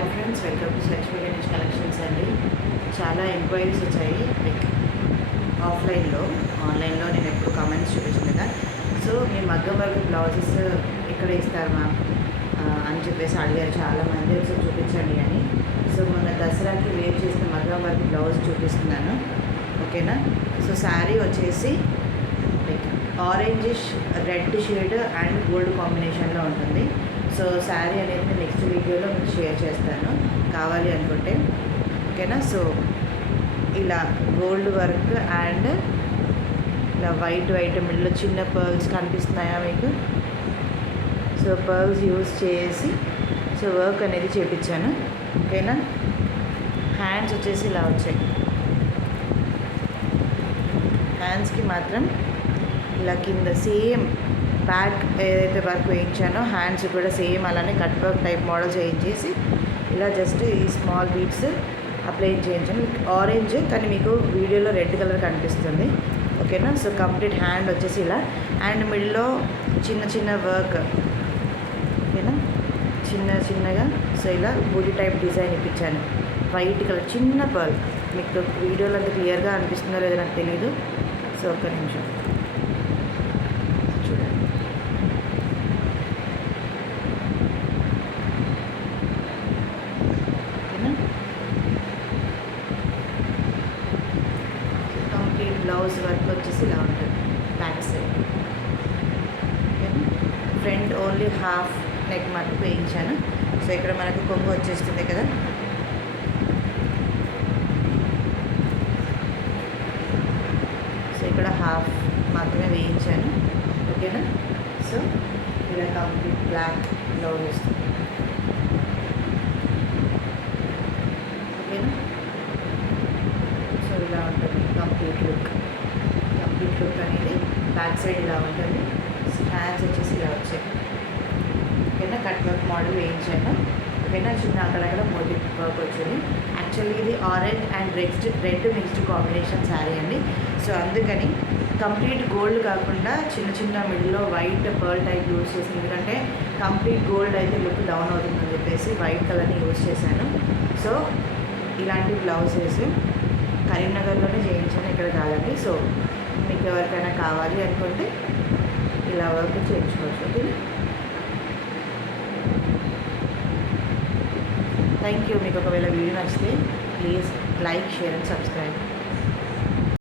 Hi friends, welcome to Lakshmi Ganesh collections అండి. చాలా enquiries వచ్చాయి లైక్ ఆఫ్లైన్లో. ఆన్లైన్లో నేను ఎప్పుడు కామెంట్స్ చూపించాను కదా. సో మీ మగ్గం వర్క్ బ్లౌజెస్ ఎక్కడ ఇస్తారు మ్యామ్ అని చెప్పేసి అడిగారు చాలామంది. ఒకసారి చూపించండి అని. సో మొన్న దసరాకి వేర్ చేసిన మగ్గం వర్క్ బ్లౌజ్ చూపిస్తున్నాను, ఓకేనా. సో శారీ వచ్చేసి like orangish red shade and gold కాంబినేషన్లో ఉంటుంది. సో శారీ అనేది నెక్స్ట్ వీడియోలో మీకు షేర్ చేస్తాను కావాలి అనుకుంటే, ఓకేనా. సో ఇలా గోల్డ్ వర్క్ అండ్ ఇలా వైట్ మిడిల్లో చిన్న పర్ల్స్ కనిపిస్తున్నాయా మీకు? సో పర్ల్స్ యూజ్ చేసి సో వర్క్ అనేది చేపించాను, ఓకేనా. హ్యాండ్స్ వచ్చేసి ఇలా వచ్చాయి. హ్యాండ్స్కి మాత్రం ఇలా కింద సేమ్ బ్యాక్ ఏదైతే వర్క్ వేయించానో హ్యాండ్స్ కూడా సేమ్ అలానే కట్ వర్క్ టైప్ మోడల్ చేయించేసి ఇలా జస్ట్ ఈ స్మాల్ బీడ్స్ అప్లై చేయించాను. ఆరెంజ్ కానీ మీకు వీడియోలో రెడ్ కలర్ కనిపిస్తుంది, ఓకేనా. సో కంప్లీట్ హ్యాండ్ వచ్చేసి ఇలా అండ్ మిడిల్లో చిన్న వర్క్, ఓకేనా, చిన్నగా. సో ఇలా బూటీ టైప్ డిజైన్ ఇప్పించాను. వైట్ కలర్ చిన్న పర్ల్. మీకు వీడియోలో అంత క్లియర్గా అనిపిస్తుందో లేదో నాకు తెలియదు. సో ఒక్క నిమిషం చూడండి. ఓకేనా. కంప్లీట్ బ్లౌజ్ వర్క్ వచ్చేసి ఇలా ఉంటుంది బ్యాక్ సైడ్, ఓకేనా. ఫ్రంట్ ఓన్లీ హాఫ్ నెక్ మటుకు వేయించాను. సో ఇక్కడ మనకు కొంగు వచ్చేస్తుంది కదా. సో ఇక్కడ హాఫ్ మాత్రమే వేయించాను, ఓకేనా. సో ఇలా కంప్లీట్ బ్లాక్ బ్లౌజ్ వస్తుంది, ఓకేనా. సో ఇలా ఉంటుంది కంప్లీట్ లుక్ అనేది. బ్యాక్ సైడ్ ఇలా ఉంటుంది. హ్యాండ్స్ వచ్చేసి ఇలా వచ్చాయి, ఓకేనా. కట్ వర్క్ మోడల్ వేయించాను, ఓకేనా. చిన్న అక్కడక్కడ మోటీ వర్క్ వచ్చింది. యాక్చువల్లీ ఇది orange and red mixed combination sari అండి. సో అందుకని కంప్లీట్ గోల్డ్ కాకుండా చిన్న మిడిల్లో వైట్ పర్ల్ టైప్ యూజ్ చేసింది. ఎందుకంటే కంప్లీట్ గోల్డ్ అయితే లుక్ డౌన్ అవుతుందని చెప్పేసి వైట్ కలర్ని యూజ్ చేశాను. సో ఇలాంటి బ్లౌజెస్ కరీంనగర్లోనే చేయించాను, ఇక్కడ కాదండి. సో మీకు ఎవరికైనా కావాలి అనుకుంటే ఇలా వర్క్ చేయించుకోవచ్చు, ఓకే. Thank you. మీకు ఒకవేళ వీడియో నచ్చితే please like, share and subscribe.